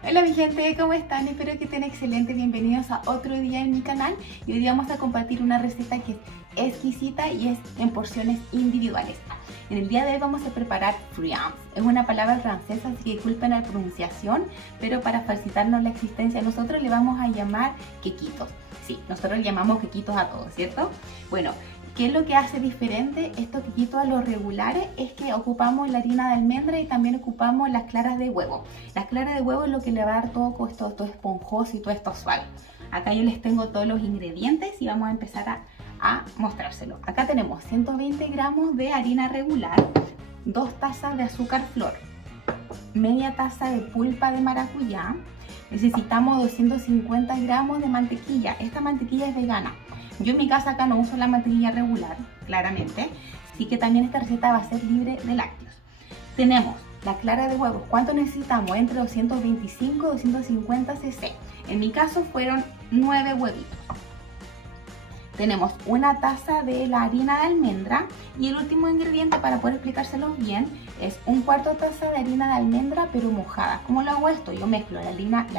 Hola mi gente, ¿cómo están? Espero que estén excelentes. Bienvenidos a otro día en mi canal. Y hoy día vamos a compartir una receta que es exquisita y es en porciones individuales. En el día de hoy vamos a preparar friands. Es una palabra francesa, así que disculpen la pronunciación, pero para facilitarnos la existencia nosotros le vamos a llamar quequitos. Sí, nosotros le llamamos quequitos a todos, ¿cierto? Bueno, ¿qué es lo que hace diferente estos quequitos a los regulares? Es que ocupamos la harina de almendra y también ocupamos las claras de huevo. Las claras de huevo es lo que le va a dar todo esto esponjoso y todo esto suave. Acá yo les tengo todos los ingredientes y vamos a empezar a mostrárselo. Acá tenemos 120 gramos de harina regular, 2 tazas de azúcar flor, media taza de pulpa de maracuyá, necesitamos 250 gramos de mantequilla. Esta mantequilla es vegana. Yo en mi casa acá no uso la mantequilla regular, claramente, así que también esta receta va a ser libre de lácteos. Tenemos la clara de huevos. ¿Cuánto necesitamos? Entre 225 y 250 cc. En mi caso fueron 9 huevitos. Tenemos una taza de la harina de almendra y el último ingrediente, para poder explicárselos bien, es un cuarto taza de harina de almendra pero mojada. ¿Cómo lo hago esto? Yo mezclo la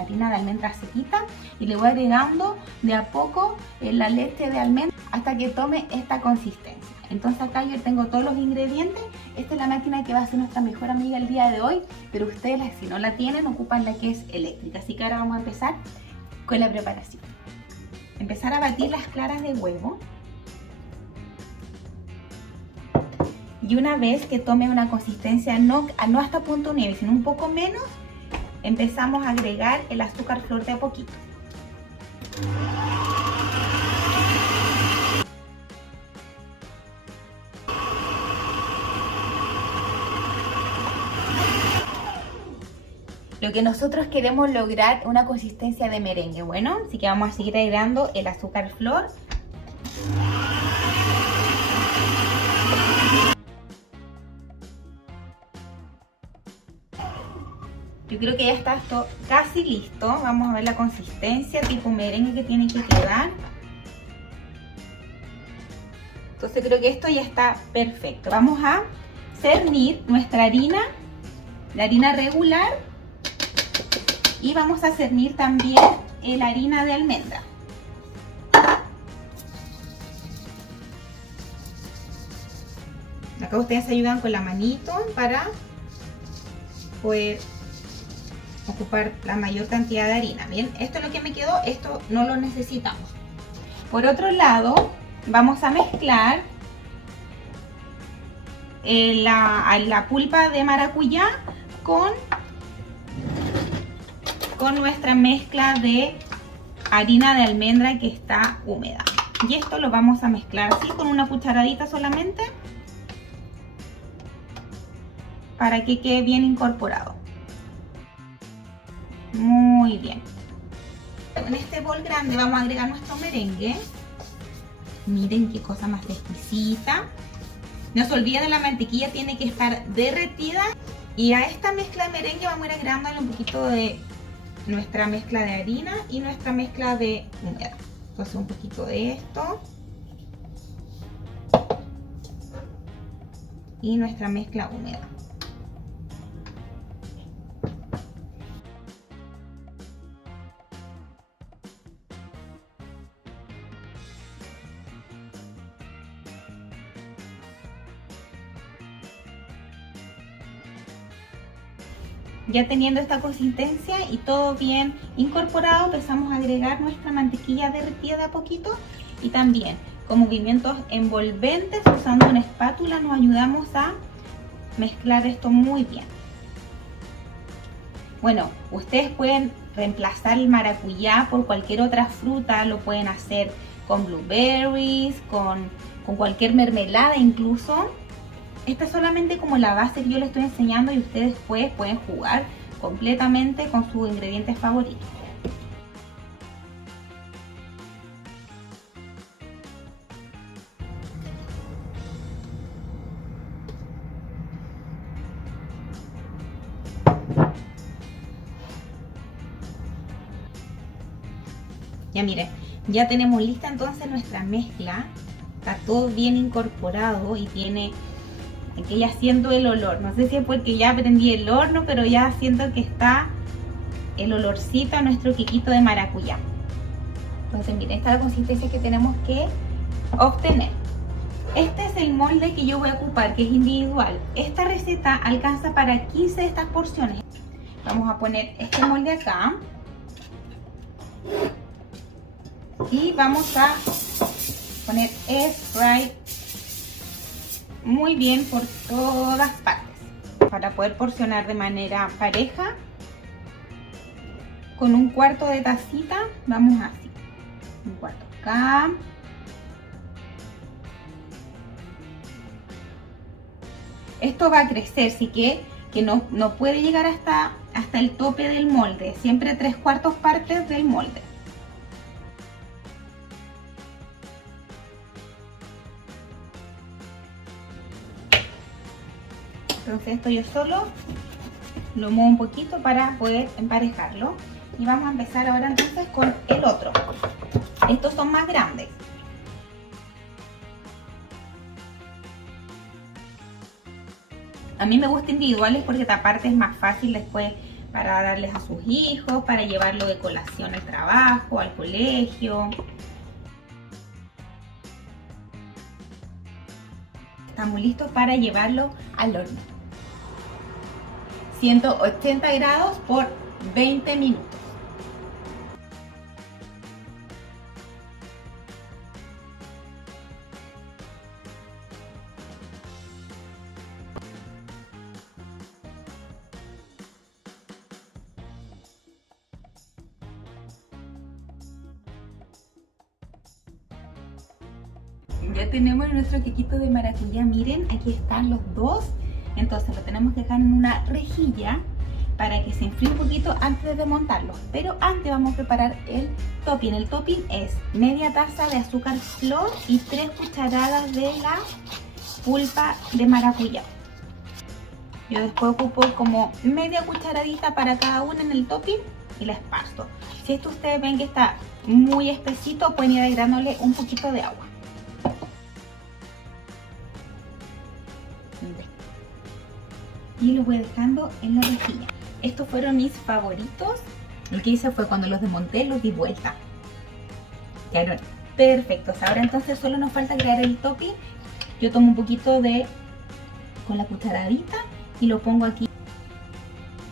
harina de almendra sequita y le voy agregando de a poco la leche de almendra hasta que tome esta consistencia. Entonces acá yo tengo todos los ingredientes. Esta es la máquina que va a ser nuestra mejor amiga el día de hoy, pero ustedes si no la tienen ocupan la que es eléctrica. Así que ahora vamos a empezar con la preparación. Empezar a batir las claras de huevo. Y una vez que tome una consistencia no hasta punto nieve, sino un poco menos, empezamos a agregar el azúcar flor de a poquito. Lo que nosotros queremos lograr es una consistencia de merengue, bueno, así que vamos a seguir agregando el azúcar flor. Yo creo que ya está esto casi listo. Vamos a ver la consistencia tipo merengue que tiene que quedar. Entonces creo que esto ya está perfecto. Vamos a cernir nuestra harina, la harina regular, y vamos a cernir también la harina de almendra. Acá ustedes se ayudan con la manito para poder ocupar la mayor cantidad de harina. Bien, esto es lo que me quedó, esto no lo necesitamos. Por otro lado, vamos a mezclar la pulpa de maracuyá con nuestra mezcla de harina de almendra que está húmeda. Y esto lo vamos a mezclar así con una cucharadita solamente para que quede bien incorporado. Muy bien. En este bol grande vamos a agregar nuestro merengue. Miren qué cosa más exquisita. No se olviden de la mantequilla, tiene que estar derretida. Y a esta mezcla de merengue vamos a ir agregándole un poquito de nuestra mezcla de harina y nuestra mezcla de húmeda. Entonces un poquito de esto y nuestra mezcla húmeda. Ya teniendo esta consistencia y todo bien incorporado, empezamos a agregar nuestra mantequilla derretida de a poquito y también con movimientos envolventes, usando una espátula, nos ayudamos a mezclar esto muy bien. Bueno, ustedes pueden reemplazar el maracuyá por cualquier otra fruta, lo pueden hacer con blueberries, con cualquier mermelada incluso. Esta es solamente como la base que yo les estoy enseñando y ustedes después pueden jugar completamente con sus ingredientes favoritos. Ya miren, ya tenemos lista entonces nuestra mezcla. Está todo bien incorporado y tiene... Aquí ya siento el olor, no sé si es porque ya prendí el horno, pero ya siento que está el olorcito a nuestro quequito de maracuyá. Entonces miren, esta es la consistencia que tenemos que obtener. Este es el molde que yo voy a ocupar, que es individual. Esta receta alcanza para 15 de estas porciones. Vamos a poner este molde acá. Y vamos a poner air fry muy bien por todas partes para poder porcionar de manera pareja. Con un cuarto de tacita vamos así, un cuarto acá, esto va a crecer, así que no puede llegar hasta el tope del molde, siempre 3/4 partes del molde. Entonces esto yo solo lo muevo un poquito para poder emparejarlo. Y vamos a empezar ahora entonces con el otro. Estos son más grandes. A mí me gusta individuales porque esta parte es más fácil después para darles a sus hijos, para llevarlo de colación al trabajo, al colegio. Estamos listos para llevarlo al horno. 180 grados por 20 minutos. Ya tenemos nuestro quequito de maracuyá, miren, aquí están los dos. Entonces lo tenemos que dejar en una rejilla para que se enfríe un poquito antes de montarlo. Pero antes vamos a preparar el topping. El topping es media taza de azúcar flor y 3 cucharadas de la pulpa de maracuyá. Yo después ocupo como media cucharadita para cada una en el topping y la esparzo. Si esto ustedes ven que está muy espesito, pueden ir agregándole un poquito de agua. Y los voy dejando en la rejilla. Estos fueron mis favoritos. Lo que hice fue cuando los desmonté, los di vuelta. Quedaron perfectos. Ahora entonces solo nos falta agregar el topping. Yo tomo un poquito con la cucharadita y lo pongo aquí.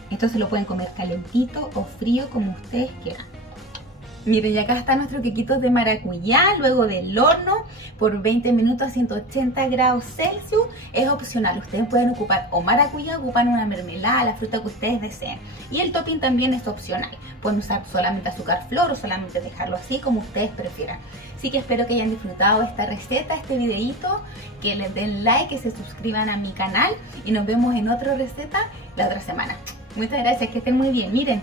Esto se lo pueden comer calentito o frío como ustedes quieran. Miren, y acá están nuestros quequitos de maracuyá, luego del horno, por 20 minutos a 180 grados Celsius. Es opcional, ustedes pueden ocupar o maracuyá, ocupan una mermelada, la fruta que ustedes deseen. Y el topping también es opcional, pueden usar solamente azúcar flor o solamente dejarlo así como ustedes prefieran. Así que espero que hayan disfrutado esta receta, este videito, que les den like, que se suscriban a mi canal y nos vemos en otra receta la otra semana. Muchas gracias, que estén muy bien, miren.